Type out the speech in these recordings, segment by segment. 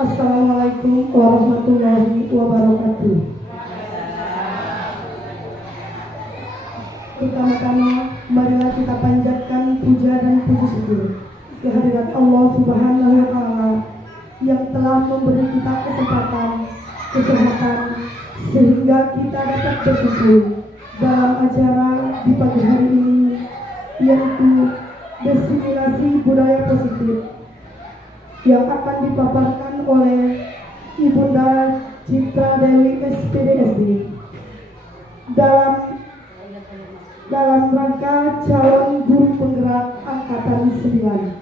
Assalamualaikum warahmatullahi wabarakatuh. Pertama-tama, marilah kita panjatkan puja dan puji syukur kehadirat Allah Subhanahu wa Ta'ala yang telah memberi kita kesehatan sehingga kita dapat berkumpul dalam acara di pagi hari ini, yaitu destinasi budaya positif yang akan dipaparkan oleh Ibunda Citra Dewi SPDSD dalam rangka calon guru penggerak angkatan 9.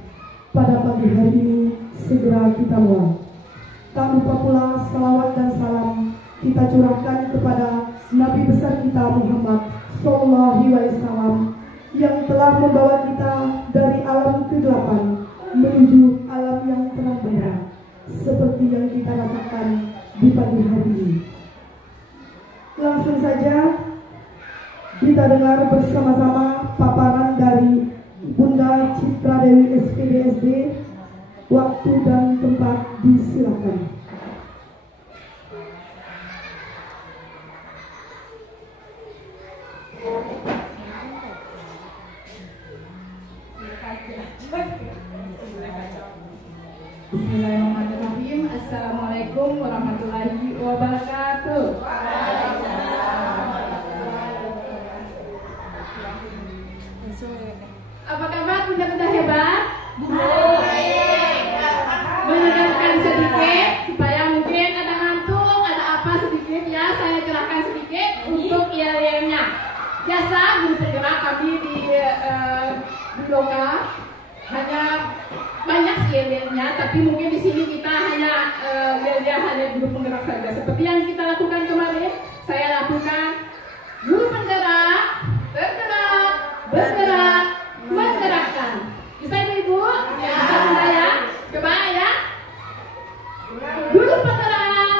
Pada pagi hari ini segera kita mulai. Tak lupa pula salawat dan salam kita curahkan kepada Nabi besar kita Muhammad Sallallahu Alaihi Wasallam yang telah membawa kita dari alam kegelapan menuju alam yang terang benderang, seperti yang kita rasakan di pagi hari ini. Langsung saja kita dengar bersama-sama paparan dari Bunda Citra Dewi SPDSD. Waktu dan tempat disilakan. Bismillahirrahmanirrahim. Assalamualaikum warahmatullahi wabarakatuh. Apa kabar bunda-bunda hebat? Mendengarkan sedikit supaya mungkin ada ngantuk, ada apa sedikit ya, saya cerahkan sedikit untuk ILM-nya. Biasa guru penggerak kami di Loka hanya banyak ILM-nya, tapi mungkin di sini kita hanya hanya guru penggerak saja. Seperti yang kita lakukan kemarin, saya lakukan guru penggerak, bergerak, bergerak, menggerakkan. Bisa ibu? Ya. Bisa bunda ya? Coba ya. Guru penggerak,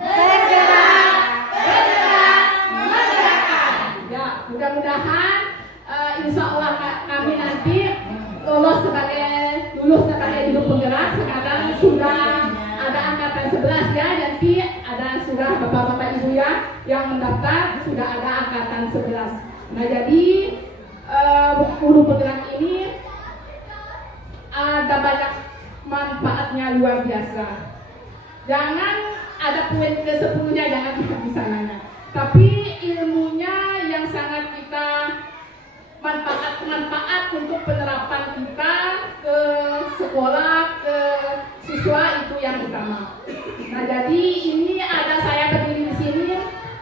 bergerak, bergerak, menggerakkan. Ya, mudah-mudahan insya Allah kami nanti lulus sebagai guru penggerak. Sekarang sudah ada angkatan 11 ya, nanti ada sudah bapak-bapak ibu ya yang mendaftar, sudah ada angkatan 11. Nah jadi guru penggerak ini ada banyak manfaatnya luar biasa. Jangan ada poin ke-10-nya, jangan kita bisa nanya. Tapi ilmunya yang sangat kita manfaat untuk penerapan kita ke sekolah, ke siswa itu yang utama. Nah jadi ini ada saya berdiri di sini.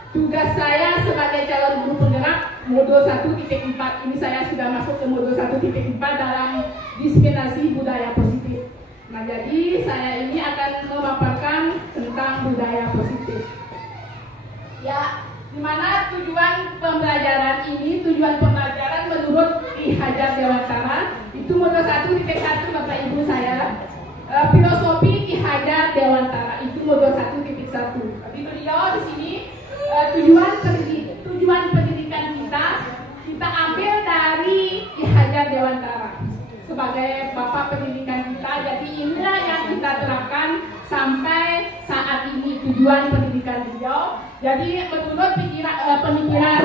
Tugas saya sebagai calon guru penggerak modul 1.4. Ini saya sudah masuk ke modul 1.4 dalam diseminasi budaya positif. Nah jadi saya ini akan memaparkan tentang budaya positif. Ya, dimana tujuan pembelajaran menurut Ki Hajar Dewantara itu modul 1.1 Bapak Ibu saya. Filosofi Ki Hajar Dewantara itu modul 1.1. Tapi beliau di sini tujuan pendidikan kita ambil dari Ki Hajar Dewantara sebagai bapak pendidikan kita. Jadi inilah yang kita terapkan sampai saat ini tujuan pendidikan beliau. Jadi menurut pemikiran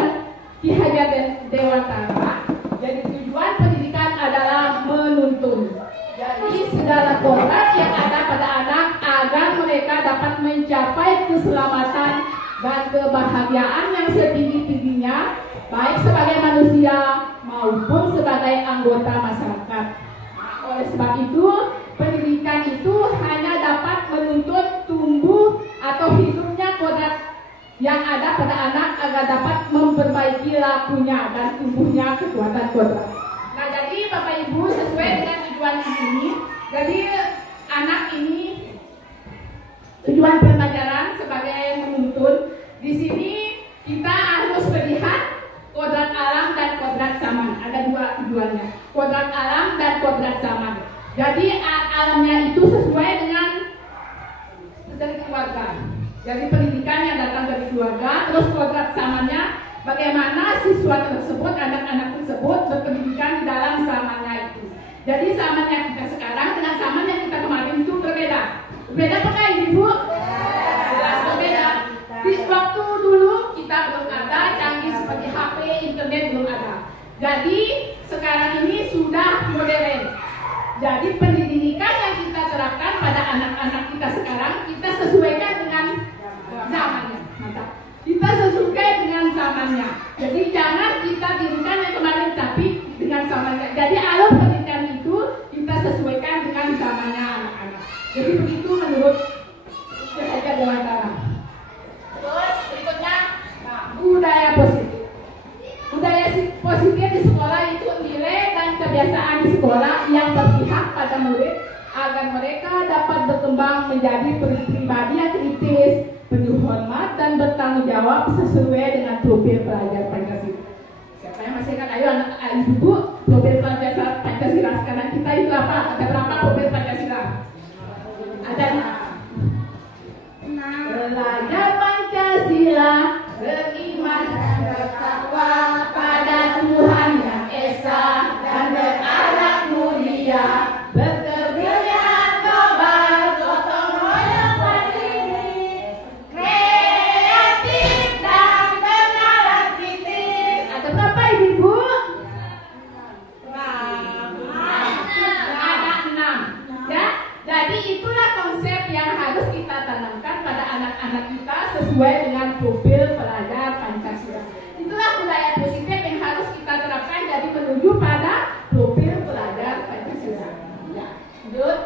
Ki Hajar Dewantara, jadi tujuan pendidikan adalah menuntun. Jadi segala kodrat yang ada pada anak agar mereka dapat mencapai keselamatan dan kebahagiaan yang setinggi-tingginya, baik sebagai manusia maupun sebagai anggota masyarakat. Oleh sebab itu, pendidikan itu hanya dapat menuntut tumbuh atau hidupnya kodrat yang ada pada anak agar dapat memperbaiki lakunya dan tumbuhnya kekuatan kodrat. Nah, jadi Bapak Ibu sesuai dengan tujuan ini, jadi anak ini tujuan pembelajaran sebagai menuntun. Di sini kita harus melihat kodrat alam dan kodrat zaman. Ada dua tujuannya, kodrat alam dan kodrat zaman. Jadi alamnya itu sesuai dengan dari keluarga. Jadi pendidikan yang datang dari keluarga, terus kodrat zamannya bagaimana siswa tersebut, anak-anak tersebut berpendidikan dalam zamannya itu. Jadi zaman yang kita sekarang dengan zaman yang kita kemarin itu berbeda. Beda pakai Ibu? Jelas berbeda. Di waktu dulu kita belum ada canggih seperti HP, internet belum ada. Jadi sekarang ini sudah modern. Jadi pendidikan yang kita terapkan pada anak-anak kita sekarang kita sesuaikan dengan zamannya. Mantap. Kita sesuaikan dengan zamannya. Jadi jangan kita tirukan yang kemarin, tapi dengan zamannya. Jadi alur pendidikan itu kita sesuaikan dengan zamannya anak-anak. Jadi begitu menurut Sehaja Dewantara. Terus berikutnya, budaya positif. Budaya positif di sekolah itu nilai dan kebiasaan di sekolah yang berpihak pada murid agar mereka dapat berkembang menjadi pribadi yang kritis, penuh hormat dan bertanggung jawab sesuai dengan profil pelajar Pancasila. Siapa yang masih ingat? Ayo anak ibu, profil pelajar Pancasila sekarang kita itu apa? Ada berapa profil Pancasila? Ada 6. Belajar Pancasila, beriman dan bertakwa pada Tuhan yang Esa dan berakhlak mulia, bekerja global, gotong royong mandiri, kreatif dan bernalar kritis. Ada berapa ibu? Ada 6. Ya, jadi itulah konsep yang harus kita tanamkan pada anak-anak kita sesuai dengan profil pelajar Pancasila. Itulah budaya positif yang harus kita terapkan jadi menuju pada profil pelajar Pancasila. Ya, lanjut.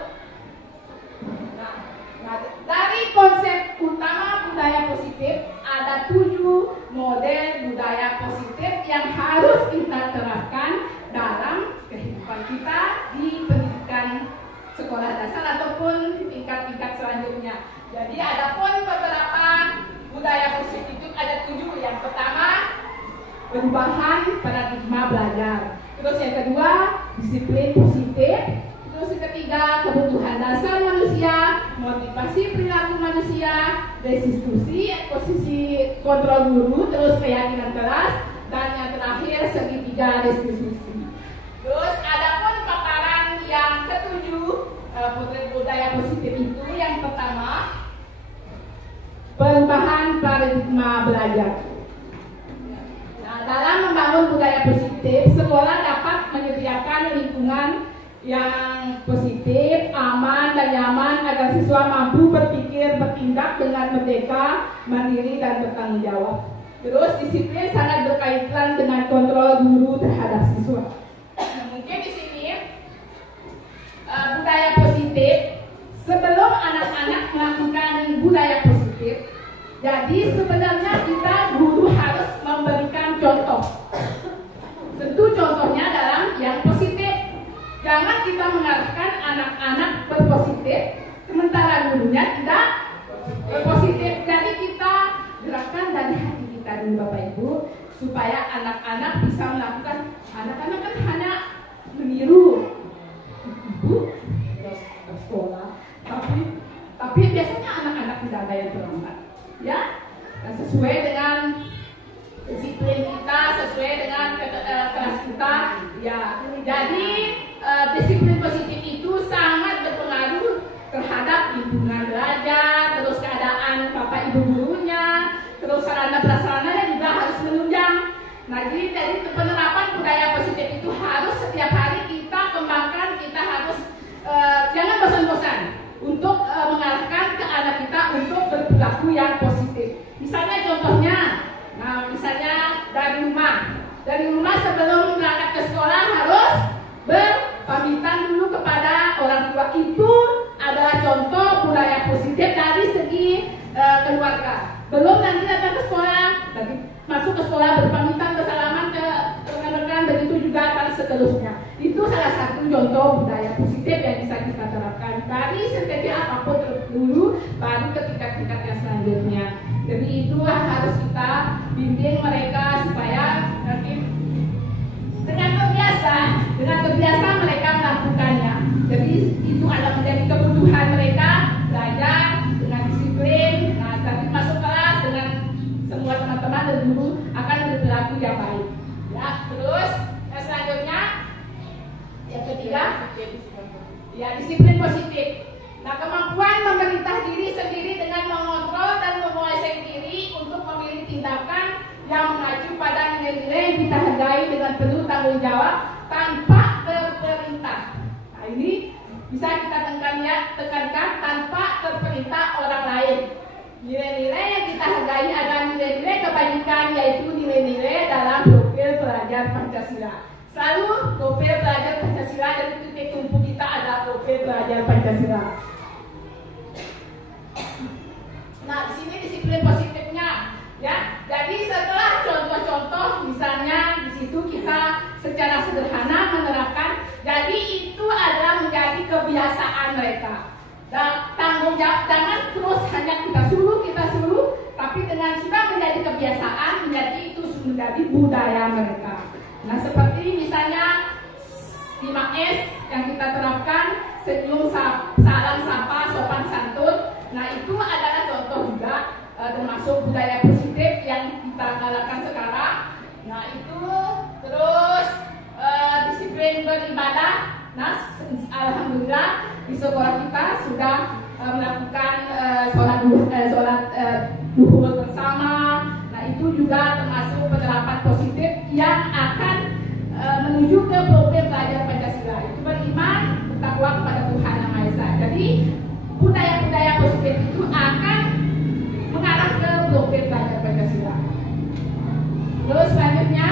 Nah, dari konsep utama budaya positif ada 7 model budaya positif yang harus kita terapkan dalam kehidupan kita di pendidikan sekolah dasar ataupun tingkat-tingkat selanjutnya. Jadi ada pun beberapa budaya positif itu ada 7. Yang pertama, perubahan paradigma belajar. Terus yang kedua, disiplin positif. Terus yang ketiga, kebutuhan dasar manusia, motivasi perilaku manusia, restitusi, posisi kontrol guru, terus keyakinan kelas, dan yang terakhir segitiga restitusi. Terus ada pun paparan yang ketujuh budaya positif itu. Yang pertama, perubahan paradigma belajar. Nah, dalam membangun budaya positif, sekolah dapat menyediakan lingkungan yang positif, aman, dan nyaman agar siswa mampu berpikir, bertindak dengan merdeka, mandiri, dan bertanggung jawab. Terus disiplin sangat berkaitan dengan kontrol guru terhadap siswa. Mungkin di sini budaya positif, sebelum anak-anak melakukan budaya positif, jadi sebenarnya kita guru harus memberikan contoh. Tentu contohnya dalam yang positif. Jangan kita mengarahkan anak-anak berpositif, sementara gurunya tidak berpositif. Jadi kita gerakkan dari hati kita dulu Bapak Ibu, supaya anak-anak bisa melakukan. Anak-anak kan hanya meniru ibu sekolah, tapi biasanya anak-anak tidak ada yang terlambat, ya. Dan sesuai dengan disiplin kita, sesuai dengan kelas kita, ya. Jadi disiplin positif itu sangat berpengaruh terhadap lingkungan belajar, terus keadaan bapak ibu gurunya, terus sarana prasarananya juga harus menunjang. Nah, jadi dari penerapan budaya positif itu harus setiap hari kita kembangkan. Kita harus jangan bosan-bosan untuk mengarahkan ke anak kita untuk berperilaku yang positif. Misalnya contohnya, nah misalnya dari rumah sebelum berangkat ke sekolah harus berpamitan dulu kepada orang tua. Itu adalah contoh budaya positif dari segi keluarga. Belum nanti datang ke sekolah, nanti masuk ke sekolah berpamitan, bersalaman ke rekan-rekan, begitu juga dan seterusnya. Itu salah satu contoh budaya positif yang bisa kita terapkan dari setiap apapun dulu, baru ke tingkat-tingkat yang selanjutnya. Jadi itu harus kita bimbing mereka supaya nanti dengan terbiasa mereka melakukannya. Jadi itu adalah menjadi kebutuhan mereka belajar dengan disiplin. Nah, nanti masuk kelas dengan semua teman-teman dan guru akan berperilaku yang baik. Ya, terus yang selanjutnya yang ketiga, ya disiplin positif. Nah, kemampuan memberi bertanggung jawab tanpa terperintah. Nah, ini bisa kita tekankan tanpa terperintah orang lain. Nilai-nilai yang kita hargai adalah nilai-nilai kebajikan, yaitu nilai-nilai dalam profil pelajar Pancasila. Selalu profil pelajar Pancasila, dan titik tumpu kita adalah profil pelajar Pancasila. Nah, di sini disiplin positifnya, ya. Jadi setelah contoh-contoh, misalnya di situ kita secara sederhana menerapkan. Jadi itu adalah menjadi kebiasaan mereka. Dan tanggung jawab, jangan terus hanya kita suruh, tapi dengan sudah menjadi kebiasaan, menjadi itu menjadi budaya mereka. Nah, seperti misalnya 5S yang kita terapkan, senyum, salam, sapa, sopan santun. Nah, itu adalah contoh juga termasuk budaya positif yang kita galakkan sekarang. Nah, itu terus disiplin beribadah. Nah, alhamdulillah di sekolah kita sudah melakukan sholat duhur bersama. Nah, itu juga termasuk penerapan positif yang akan menuju ke profil pelajar Pancasila. Itu beriman, bertakwa kepada Tuhan Yang Maha Esa. Jadi budaya-budaya positif itu akan mengarah ke profil pelajar Pancasila. Terus selanjutnya,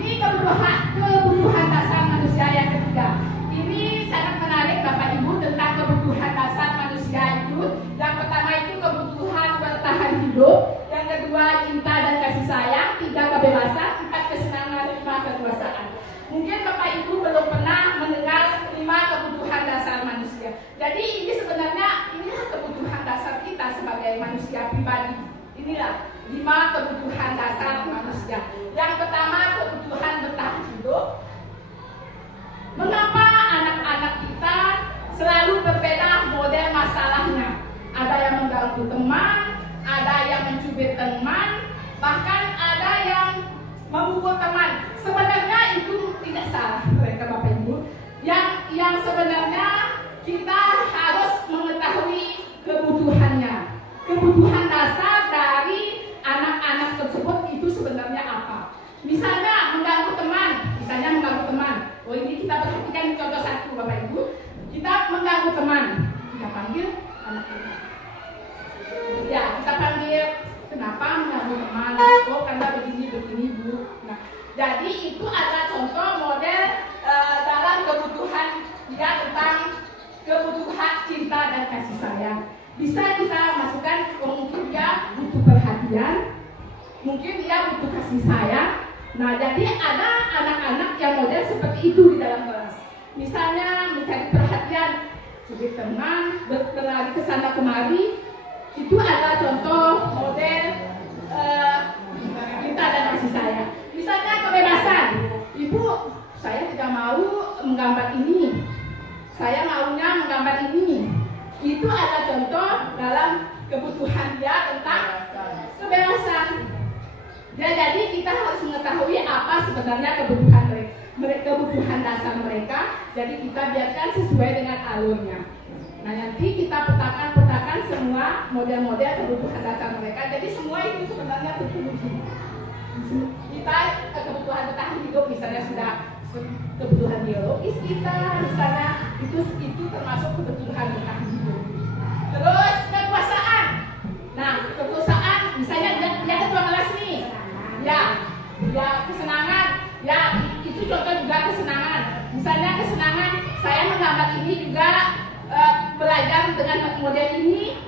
ini kebutuhan dasar manusia yang ketiga. Ini sangat menarik Bapak Ibu tentang kebutuhan dasar manusia itu. Yang pertama itu kebutuhan bertahan hidup, yang kedua cinta dan kasih sayang, tiga kebebasan, empat kesenangan, lima kekuasaan. Mungkin Bapak Ibu belum pernah mendengar 5 kebutuhan dasar manusia. Jadi ini sebenarnya inilah kebutuhan dasar kita sebagai manusia pribadi. Inilah 5 kebutuhan dasar manusia. Yang pertama, kebutuhan bertahan hidup. Mengapa anak-anak kita selalu berbeda model masalahnya? Ada yang mengganggu teman, ada yang mencubit teman, bahkan ada yang memukul teman. Sebenarnya itu tidak salah mereka Bapak Ibu. Yang sebenarnya kita harus mengetahui kebutuhannya. Kebutuhan dasar dari anak-anak tersebut itu sebenarnya apa? Misalnya mengganggu teman. Oh, ini kita perhatikan contoh satu Bapak Ibu. Kita mengganggu teman. Kita panggil anak kita. Ya, kita panggil, kenapa mengganggu teman? Oh, karena begini Bu. Nah, jadi itu adalah contoh model dalam kebutuhan dia tentang kebutuhan cinta dan kasih sayang. Bisa kita masukkan, mungkin dia butuh perhatian, mungkin dia butuh kasih sayang. Nah, jadi ada anak-anak yang model seperti itu di dalam kelas. Misalnya mencari perhatian, cubit teman, berlari ke sana kemari. Itu adalah contoh model cinta dan kasih sayang. Misalnya kebebasan. Ibu, saya tidak mau menggambar ini. Saya maunya menggambar ini. Itu adalah contoh dalam kebutuhan dia tentang kebebasan. Ya, jadi kita harus mengetahui apa sebenarnya kebutuhan dasar mereka. Jadi kita biarkan sesuai dengan alurnya. Nah, nanti kita petakan semua model-model kebutuhan dasar mereka. Jadi semua itu sebenarnya terpenuhi. Kita kebutuhan bertahan hidup misalnya sudah kebutuhan biologis kita, misalnya itu termasuk kebutuhan bertahan hidup. Terus kekuasaan. Nah, kekuasaan misalnya dia ketua kelas nih. Ya kesenangan. Ya, itu contoh juga kesenangan. Misalnya kesenangan, saya menggambar ini juga belajar dengan model ini.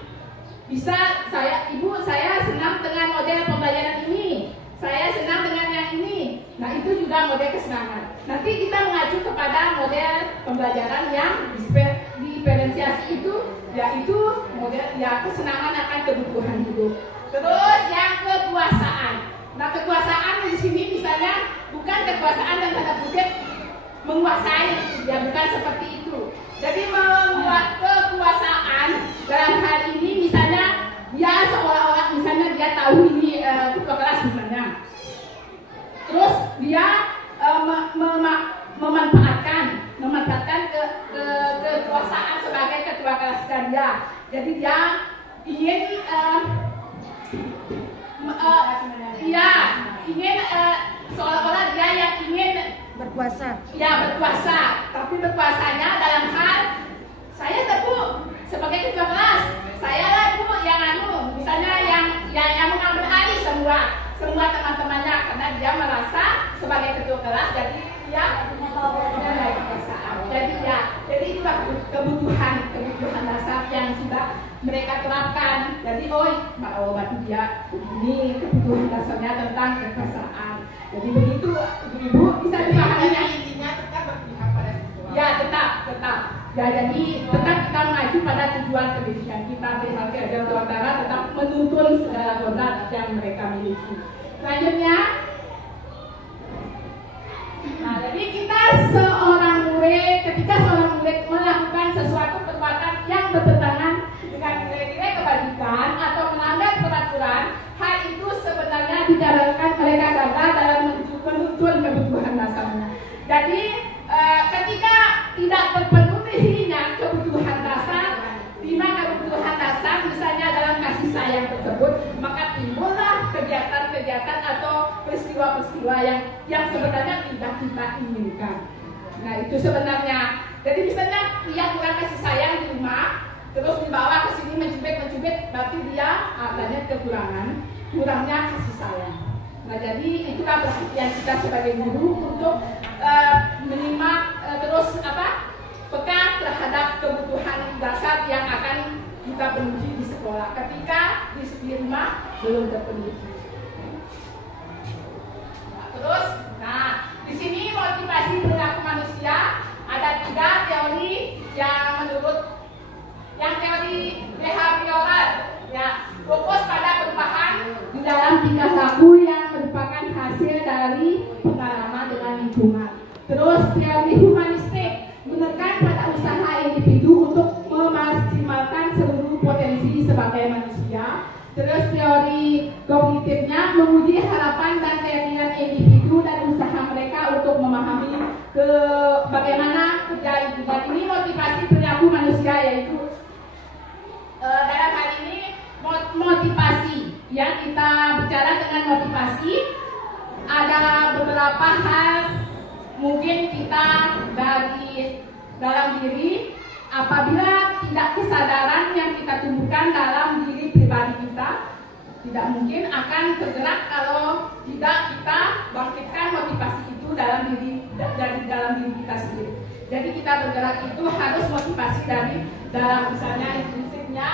Bisa ibu saya senang dengan model pembelajaran ini. Saya senang dengan yang ini. Nah, itu juga model kesenangan. Nanti kita mengacu kepada model pembelajaran yang diferensiasi itu, yaitu model kesenangan akan kebutuhan hidup. Terus yang kekuasaan. Nah, kekuasaan di sini misalnya bukan kekuasaan dan tanda kutip menguasai, ya bukan seperti itu. Jadi membuat kekuasaan dalam hal ini misalnya dia seolah-olah misalnya dia tahu ini ketua kelas misalnya. Terus dia memanfaatkan kekuasaan sebagai ketua kelas dia. Jadi dia ingin seolah-olah dia yang ingin berkuasa. Ya, berkuasa. Tapi berkuasanya dalam hal saya tebu sebagai ketua kelas. Saya lah Bu yang misalnya yang mengambil alih semua teman-temannya karena dia merasa sebagai ketua kelas jadi dia punya kekuasaan. Jadi itulah kebutuhan dasar yang sudah mereka terapkan. Jadi berarti dia ini kebutuhan dasarnya tentang kekuasaan. Jadi begitu Ibu bisa dipahami. Intinya tetap berpihak pada siswa. Ya, tetap. Ya, jadi tetap kita mengacu pada tujuan pendidikan kita BHK Dewantara tetap menuntun segala kodrat yang mereka miliki. Selanjutnya, nah jadi kita ketika seorang murid melakukan sesuatu perbuatan yang bertentangan dengan nilai-nilai kebajikan atau melanggar peraturan, hal itu sebenarnya dikarenakan mereka gagal dalam menuntun kebutuhan dasarnya. Jadi ketika tidak terpenuhinya kebutuhan dasar, misalnya dalam kasih sayang tersebut, maka timbullah kegiatan-kegiatan atau peristiwa-peristiwa yang sebenarnya tidak kita inginkan. Nah itu sebenarnya. Jadi misalnya dia kurang kasih sayang di rumah, terus dibawa ke sini mencubit, berarti dia adanya kurangnya kasih sayang. Nah jadi itulah perhatian kita sebagai guru untuk menyimak peka terhadap kebutuhan dasar yang akan kita penuhi di sekolah ketika di rumah belum terpenuhi. Nah, di sini motivasi perilaku manusia ada 3 teori yang teori behavioral ya, fokus pada perubahan di dalam tingkah laku yang merupakan hasil dari pengalaman dengan lingkungan. Terus teori humanistik menekan pada usaha individu untuk memaksimalkan seluruh potensi sebagai manusia. Terus teori kognitifnya menguji harapan dan keinginan individu dan usaha mereka untuk memahami bagaimana kerja lingkungan. Ini motivasi perilaku manusia, yaitu dalam hal ini motivasi. Yang kita bicara dengan motivasi ada beberapa hal mungkin kita dari dalam diri. Apabila tidak kesadaran yang kita tumbuhkan dalam diri pribadi kita, tidak mungkin akan tergerak kalau tidak kita bangkitkan motivasi itu dalam diri kita sendiri. Jadi kita bergerak itu harus motivasi dari dalam, misalnya intrinsipnya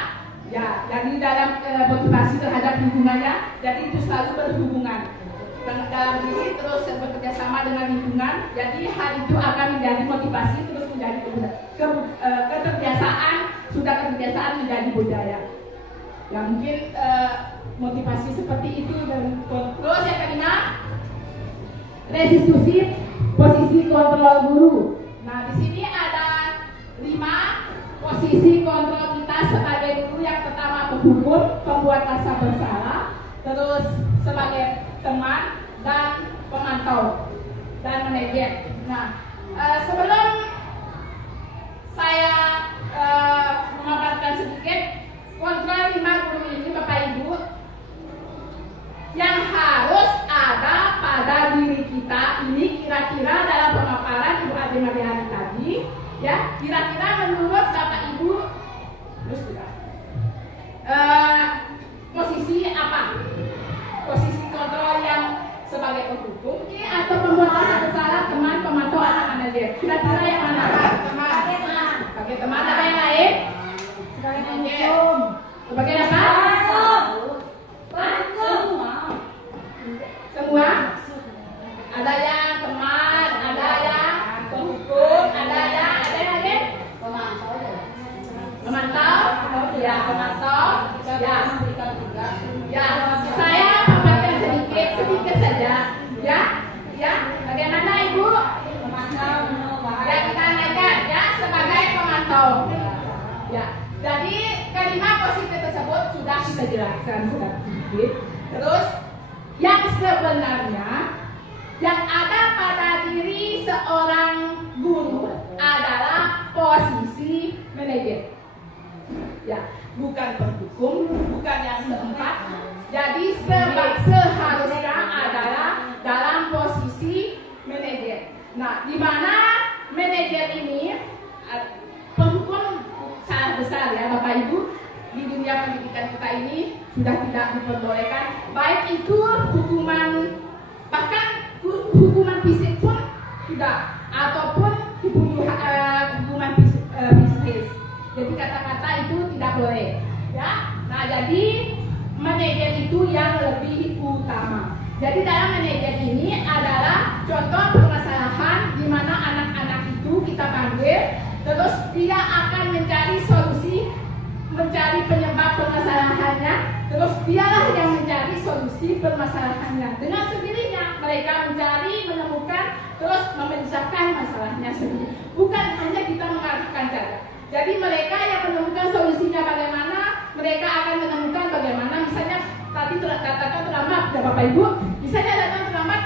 ya, dari dalam motivasi terhadap lingkungannya. Jadi itu selalu berhubungan dalam diri terus bekerja sama dengan lingkungan. Jadi hal itu akan menjadi motivasi terus menjadi keterbiasaan menjadi budaya. Ya mungkin motivasi seperti itu. Dan terus yang kelima, restitusi posisi kontrol guru. Nah di sini ada 5 posisi kontrol kita sebagai guru. Yang pertama penghukum, pembuat rasa bersalah, terus sebagai teman dan pemantau dan manajer. Nah sebelum saya memaparkan sedikit kontrol 5 guru ini, Bapak Ibu, yang harus ada pada diri kita ini kira-kira dalam pemaparan Ibu Ade Mariani tadi, ya, kira-kira menurut Bapak Ibu terus juga posisi apa? Posisi kontrol yang sebagai penghukum atau pembuat rasa bersalah, teman, pemantau, atau manajer? Kira-kira yang mana? Sebagai teman, ada yang lain? Sebagai penghukum. Sebagai apa? Semua? Ada yang teman, ada yang penghukum, ada yang lagi? Pemantau? Ya, pemantau. Ya, saya paparkan sedikit saja. Ya, bagaimana Ibu? Ya, kita naikkan ya sebagai pemantau. Ya, jadi kelima posisi tersebut sudah kita jelaskan sedikit. Terus yang sebenarnya yang ada pada diri seorang guru adalah posisi manajer. Ya, bukan penghukum, bukan yang keempat. Jadi seharusnya adalah dalam posisi besar ya Bapak Ibu. Di dunia pendidikan kita ini sudah tidak diperbolehkan, baik itu hukuman, bahkan hukuman fisik pun tidak, ataupun hukuman bisnis. Jadi kata-kata itu tidak boleh ya. Nah jadi manajer itu yang lebih utama. Jadi dalam manajer ini adalah contoh permasalahan di mana anak-anak itu kita panggil, terus dia akan mencari solusi, mencari penyebab permasalahannya, terus dialah yang mencari solusi permasalahannya. Dengan sendirinya mereka mencari, menemukan, terus memecahkan masalahnya sendiri. Bukan hanya kita mengarahkan saja. Jadi mereka yang menemukan solusinya bagaimana, mereka akan menemukan bagaimana. Misalnya tadi katakan terlambat ya Bapak Ibu, misalnya datang terlambat,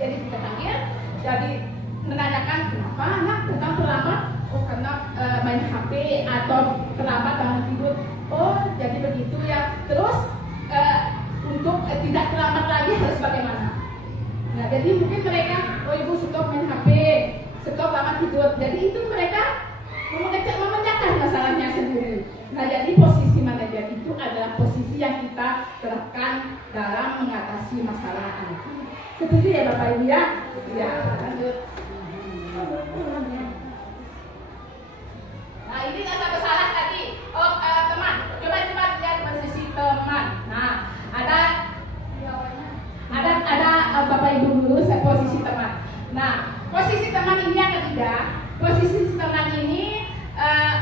jadi kita panggil, jadi menanyakan kenapa anak datang terlambat. Oh karena main HP atau terlambat bangun tidur. Oh jadi begitu ya. Terus untuk tidak terlambat lagi harus bagaimana? Nah jadi mungkin mereka, oh ibu stop main HP, stop lama tidur. Jadi itu mereka memecahkan masalahnya sendiri. Nah jadi posisi manajer itu adalah posisi yang kita terapkan dalam mengatasi masalah anak. Setuju ya Bapak Ibu ya? Ya lanjut. Nah ini rasa bersalah tadi. Oh teman, coba lihat posisi teman. Nah ada Bapak Ibu dulu posisi teman. Nah posisi teman ini yang ketiga. Posisi teman ini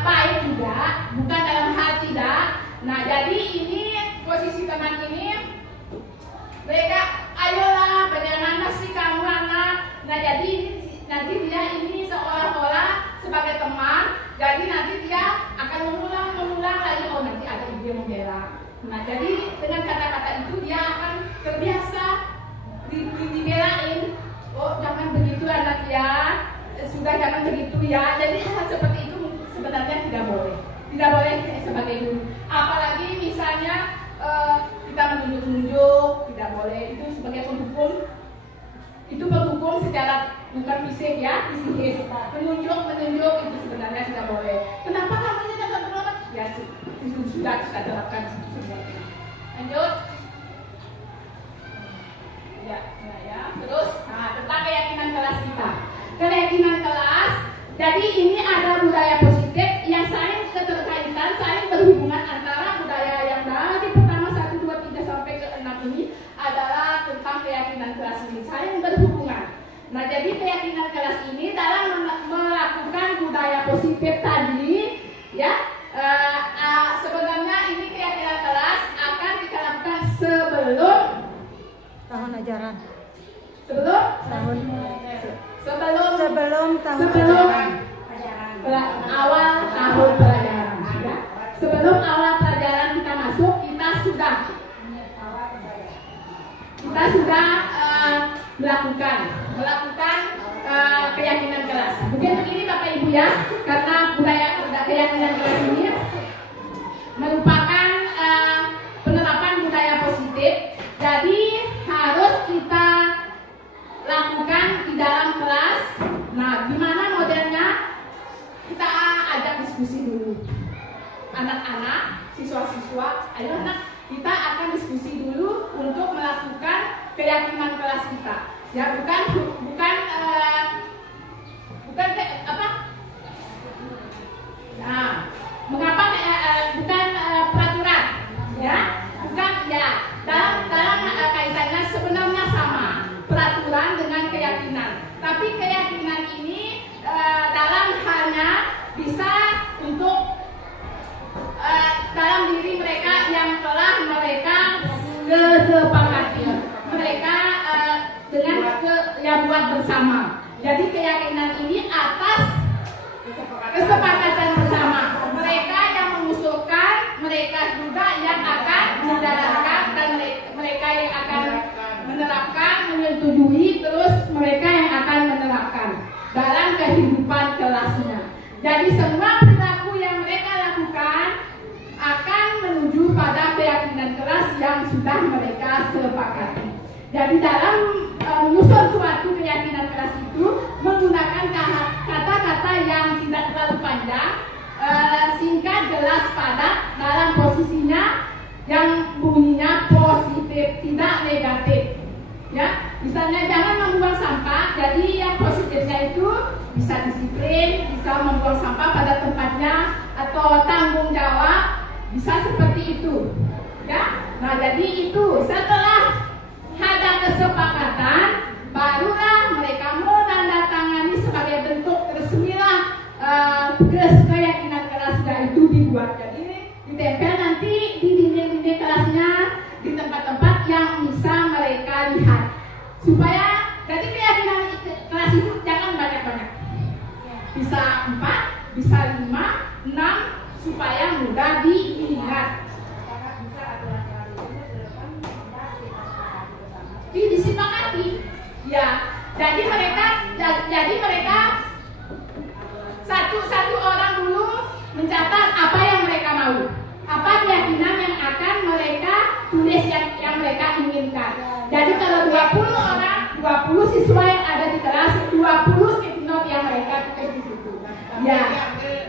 baik juga, bukan dalam hal tidak. Nah jadi ini posisi teman ini mereka, ayolah bagaimana sih kamu anak. Nah jadi nanti dia ini seolah-olah sebagai teman, jadi nanti dia akan mengulang lagi, oh nanti ada ide membela. Nah jadi dengan kata-kata itu dia akan terbiasa dibelain. Oh jangan begitu anak ya, sudah jangan begitu ya. Jadi hal seperti itu sebenarnya tidak boleh sebagai guru. Apalagi misalnya kita menunjuk-nunjuk, tidak boleh. Itu sebagai penghukum. Itu penghukum secara bukan fisik ya, psikis. Menunjuk itu sebenarnya tidak boleh. Kenapa kamu ini tidak terlambat? Ya itu sudah kita terapkan sebenarnya. Lanjut. Ya. Terus, tentang keyakinan kelas kita. Keyakinan kelas. Jadi ini ada budaya positif yang saling keterkaitan, saling berhubungan antara budaya yang dari pertama 1, 2, 3 sampai ke 6 ini adalah tentang keyakinan kelas ini, saling berhubungan. Nah jadi keyakinan kelas ini dalam melakukan budaya positif tadi, ya sebenarnya ini keyakinan kelas akan kita lakukan sebelum tahun ajaran. Sebelum awal tahun pelajaran. Ya. Sebelum awal pelajaran kita masuk, kita sudah melakukan keyakinan kelas. Mungkin begini Bapak Ibu ya, karena budaya keyakinan kelas ini merupakan penerapan budaya positif. Jadi harus kita lakukan di dalam kelas. Nah, gimana modelnya? Kita ajak diskusi dulu. Anak-anak, siswa-siswa, ayo anak, kita akan diskusi dulu untuk melakukan keyakinan kelas kita. Ya, bukan apa? Nah, mengapa bukan peraturan? Ya, bukan ya. Dalam kaitannya sebenarnya sama. Peraturan dengan keyakinan, tapi keyakinan ini dalam halnya bisa untuk dalam diri mereka yang telah mereka kesepakati, mereka dengan yang buat bersama. Jadi keyakinan ini atas kesepakatan bersama. Mereka yang mengusulkan, mereka juga yang akan menjalankan, dan mereka yang akan menerapkan, menyetujui, terus mereka yang akan menerapkan dalam kehidupan kelasnya. Jadi semua perilaku yang mereka lakukan akan menuju pada keyakinan kelas yang sudah mereka sepakati. Jadi dalam menyusun suatu keyakinan kelas itu menggunakan kata-kata yang tidak terlalu panjang, singkat kelas padat dalam posisinya yang bunyinya positif, tidak negatif. Ya, misalnya jangan membuang sampah. Jadi yang positifnya itu bisa disiplin, bisa membuang sampah pada tempatnya, atau tanggung jawab, bisa seperti itu. Ya, nah jadi itu setelah ada kesepakatan, barulah mereka menandatangani sebagai bentuk resmilah keyakinan kelasnya itu dibuat. Jadi ditempel nanti di dinding-dinding kelasnya, di tempat-tempat yang bisa mereka lihat, supaya jadi keyakinan kelas itu jangan banyak-banyak, bisa 4, bisa 5, 6, supaya mudah diingat. Disepakati, ya. Jadi mereka satu orang dulu mencatat apa yang mereka mau, apa keyakinan yang akan mereka tulis yang mereka inginkan. Jadi kalau 20 orang, 20 siswa yang ada di kelas, 20 sticky note yang mereka tulis di situ. Ya,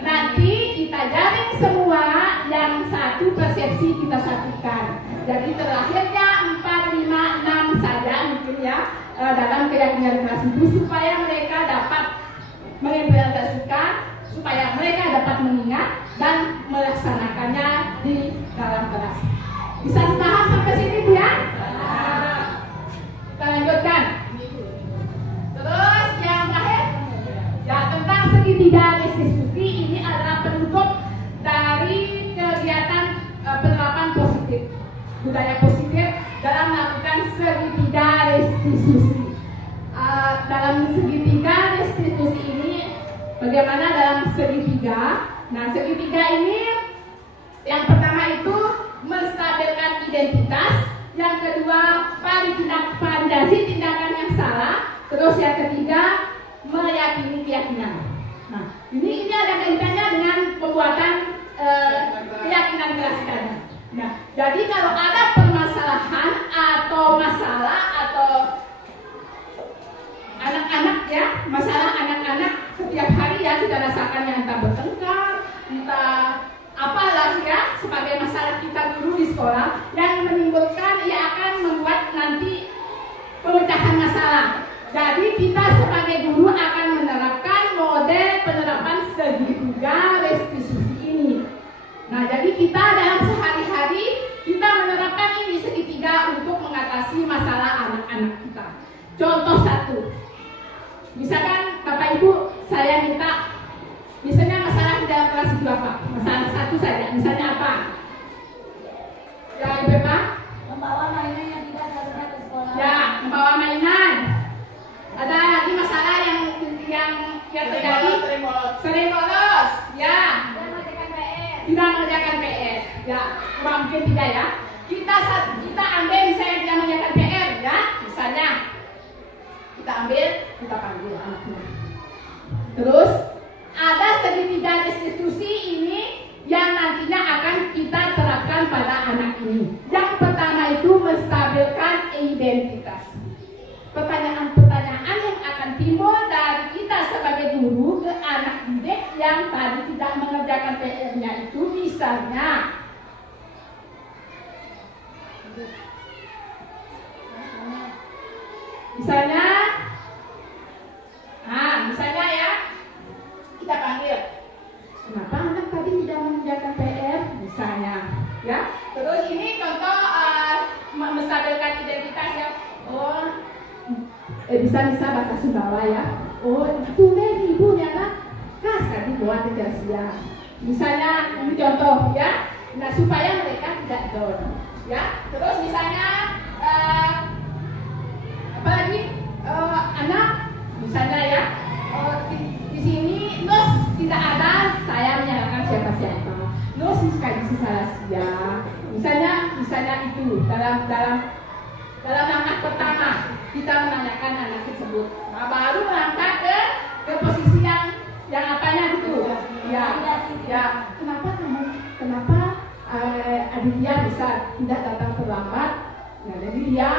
nanti kita jaring semua, yang satu persepsi kita satukan. Jadi terlahirnya 4, 5, 6 saja mungkin ya dalam keyakinan kelas itu, supaya mereka dapat mengimplementasikan, supaya mereka dapat mengingat dan melaksanakannya di dalam kelas. Bisa dipaham sampai sini Bu ya? Kita lanjutkan. Terus yang terakhir, ya, tentang segitiga restitusi. Ini adalah penutup dari kegiatan penerapan positif, budaya positif dalam melakukan segitiga restitusi. Dalam segitiga restitusi ini, bagaimana dalam segitiga? Nah, segitiga ini yang pertama itu menstabilkan identitas, yang kedua validasi tindakan yang salah, terus yang ketiga meyakini keyakinan. Nah, ini ada kaitannya dengan pembuatan keyakinan kelas tadi. Nah, jadi kalau ada permasalahan atau masalah atau anak-anak ya, masalah anak-anak setiap hari ya kita rasakan, yang entah bertengkar, entah apalah ya, sebagai masalah kita dulu di sekolah, yang menimbulkan, ya akan membuat nanti pemecahan masalah. Jadi kita sebagai guru akan menerapkan model penerapan segitiga restitusi ini. Nah, jadi kita dalam sehari-hari kita menerapkan ini segitiga untuk mengatasi masalah anak-anak kita. Contoh satu, misalkan Bapak Ibu saya minta, misalnya masalah di dalam kelas itu apa? Masalah satu saja, misalnya apa? Ya Ibu Eva? Membawa mainan yang tidak seharusnya ke sekolah. Ya, membawa mainan. Ada lagi masalah yang terjadi, sering bolos, ya. Tidak mengerjakan PR, ya. Mungkin tidak ya. Kita ambil misalnya tidak mengerjakan PR, ya. Misalnya kita ambil, kita panggil anaknya. Terus ada segitiga restitusi ini yang nantinya akan kita terapkan pada anak ini. Yang pertama itu menstabilkan identitas. Pertanyaan-pertanyaan yang akan timbul dari kita sebagai guru ke anak didik yang tadi tidak mengerjakan PR-nya itu, misalnya misalnya ya, kita panggil, kenapa anak tadi tidak mengerjakan PR, misalnya ya. Terus ini contoh menstabilkan identitas ya. Oh, bisa bahasa Sumbawa ya. Oh, itu ibu nyata kas tadi buat kejasia. Misalnya ini contoh ya. Nah, supaya mereka tidak down ya. Terus misalnya apa lagi, anak misalnya ya, di sini Nus tidak ada, saya menyalahkan siapa-siapa. Nus kayak salah sia. Misalnya itu dalam langkah pertama kita menanyakan anak tersebut. Nah, baru melangkah ke posisi yang apanya itu. Ya, kenapa Aditya bisa tidak datang terlambat? Nah, jadi dia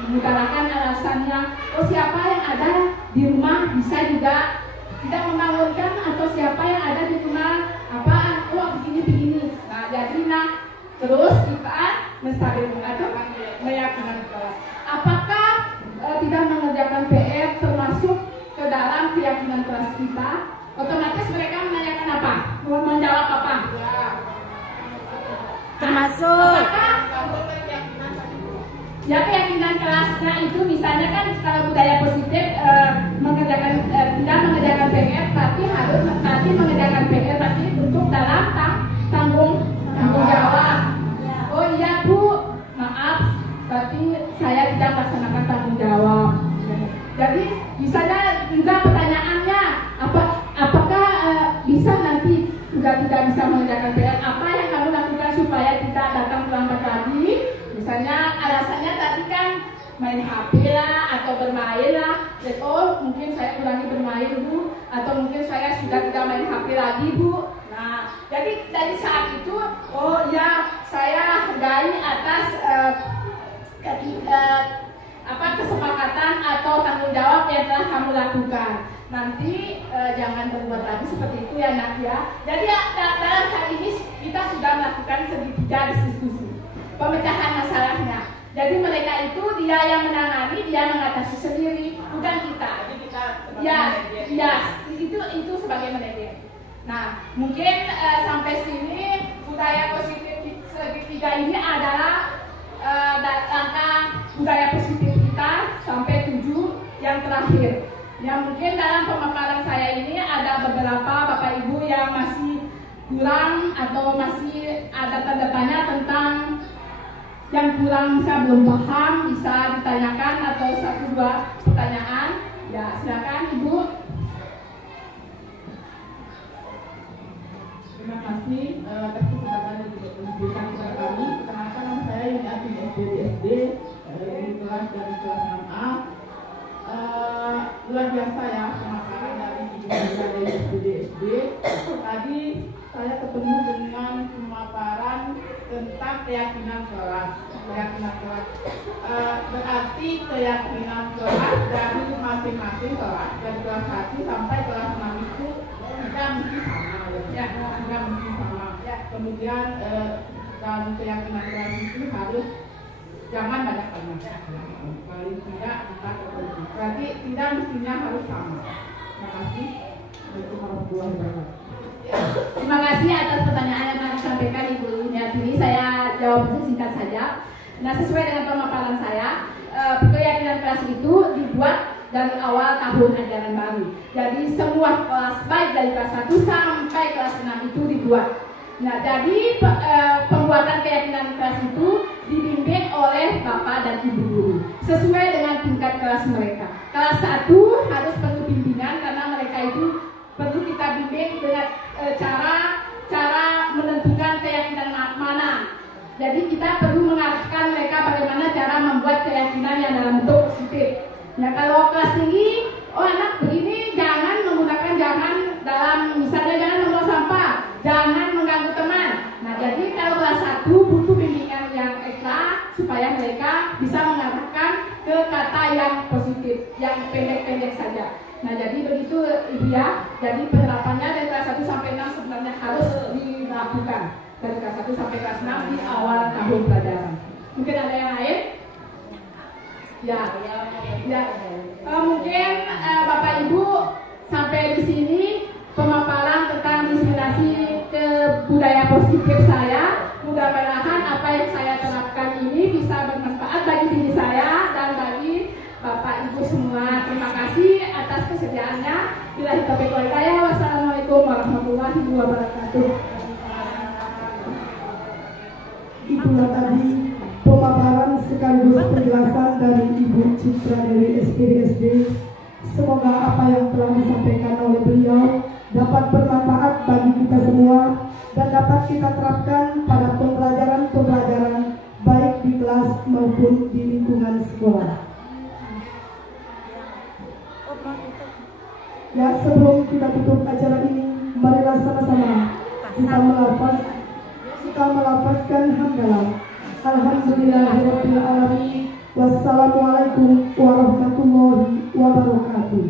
mengutarakan alasannya. Oh, siapa yang ada di rumah bisa juga tidak membangunkan, atau siapa yang ada di rumah apa? Oh, begini. Terus kita menstabilkan atau meyakinkan kelas. Apakah tidak mengerjakan PR termasuk ke dalam keyakinan kelas kita? Otomatis mereka menanyakan apa? Menjawab apa? Termasuk. Ya, keyakinan kelasnya itu misalnya kan kalau budaya positif mengerjakan tidak mengerjakan PR, tapi harus nanti mengerjakan PR tapi untuk dalam tanggung jawab. Oh iya Bu, maaf, tapi saya tidak melaksanakan tanggung jawab. Jadi misalnya juga pertanyaannya apakah bisa nanti sudah tidak bisa mengerjakan PR, apa yang kamu lakukan supaya tidak datang terlambat lagi? Misalnya alasannya tadi kan main HP lah atau bermain lah. Oh mungkin saya ulangi bermain Bu, atau mungkin saya sudah tidak main HP lagi Bu. Nah jadi dari saat itu oh ya saya hargai atas kesepakatan atau tanggung jawab yang telah kamu lakukan. Nanti jangan berbuat lagi seperti itu ya Nak ya. Jadi dalam hal ini kita sudah melakukan segitiga diskusi pemecahan masalahnya. Jadi mereka itu dia yang menangani, dia mengatasi sendiri, bukan kita. Jadi kita itu sebagai manajer. Nah, mungkin sampai sini budaya positif segitiga ini adalah langkah budaya positif kita sampai 7 yang terakhir. Yang mungkin dalam pemaparan saya ini ada beberapa Bapak Ibu yang masih kurang atau masih ada tanda tanya tentang yang kurang, saya belum paham, bisa ditanyakan atau 1-2 pertanyaan. Ya, silakan Ibu. Terima kasih atas kesempatan yang diberikan kepada kami. Perkenalkan nama saya Yuniati SD dari kelas 6A. Luar biasa ya pemaparan dari Ibu dari SD. Tadi saya ketemu dengan pemaparan tentang keyakinan kelas. Berarti keyakinan kelas dari masing-masing kelas dari kelas 1 sampai kelas 6 itu kita mesti sama ya, kita mesti sama. Kemudian dan keyakinan kelas itu harus jangan banyak-banyak. Paling tidak 4 atau 5. Berarti tidak mestinya harus sama. Terima kasih. Assalamualaikum warahmatullahi wabarakatuh. Terima kasih atas pertanyaan yang kami sampaikan Ibu Yuniati. Saya jawab singkat saja. Nah, sesuai dengan pemaparan saya, keyakinan kelas itu dibuat dari awal tahun ajaran baru. Jadi semua kelas baik dari kelas 1 sampai kelas 6 itu dibuat. Nah, jadi pembuatan keyakinan kelas itu dibimbing oleh Bapak dan Ibu guru sesuai dengan tingkat kelas mereka. Kelas 1 harus perlu bimbingan karena mereka itu perlu kita bimbing dengan cara menentukan keyakinan mana. Jadi kita perlu mengarahkan mereka bagaimana cara membuat keyakinan yang dalam bentuk positif. Nah, kalau kelas tinggi, anak begini jangan dalam misalnya jangan membuang sampah, jangan mengganggu teman. Nah, jadi kalau kelas 1 butuh bimbingan yang ekstra supaya mereka bisa mengarahkan ke kata yang positif, yang pendek-pendek saja. Nah, jadi begitu Ibu ya. Jadi penerapannya dari kelas 1 sampai 6 sebenarnya harus dilakukan dari kelas 1 sampai kelas 6 di awal tahun pelajaran. Mungkin ada yang lain? Ya. Mungkin Bapak Ibu sampai di sini pemaparan tentang diskriminasi ke budaya positif saya. Mudah-mudahan apa yang saya terapkan ini bisa bermanfaat bagi diri saya dan bagi Bapak Ibu semua. Terima kasih atas kesediaannya. Billahi taufiq wal hidayah. Wassalamualaikum warahmatullahi wabarakatuh. Itulah tadi pemaparan sekaligus penjelasan dari Ibu Citra dari SPDSD. Semoga apa yang telah disampaikan oleh beliau dapat bermanfaat bagi kita semua dan dapat kita terapkan pada pembelajaran baik di kelas maupun di lingkungan sekolah. Ya, sebelum kita tutup acara ini, marilah sama-sama kita melafazkan hamdalah. Alhamdulillahirabbil alamin. Wassalamualaikum warahmatullahi wabarakatuh.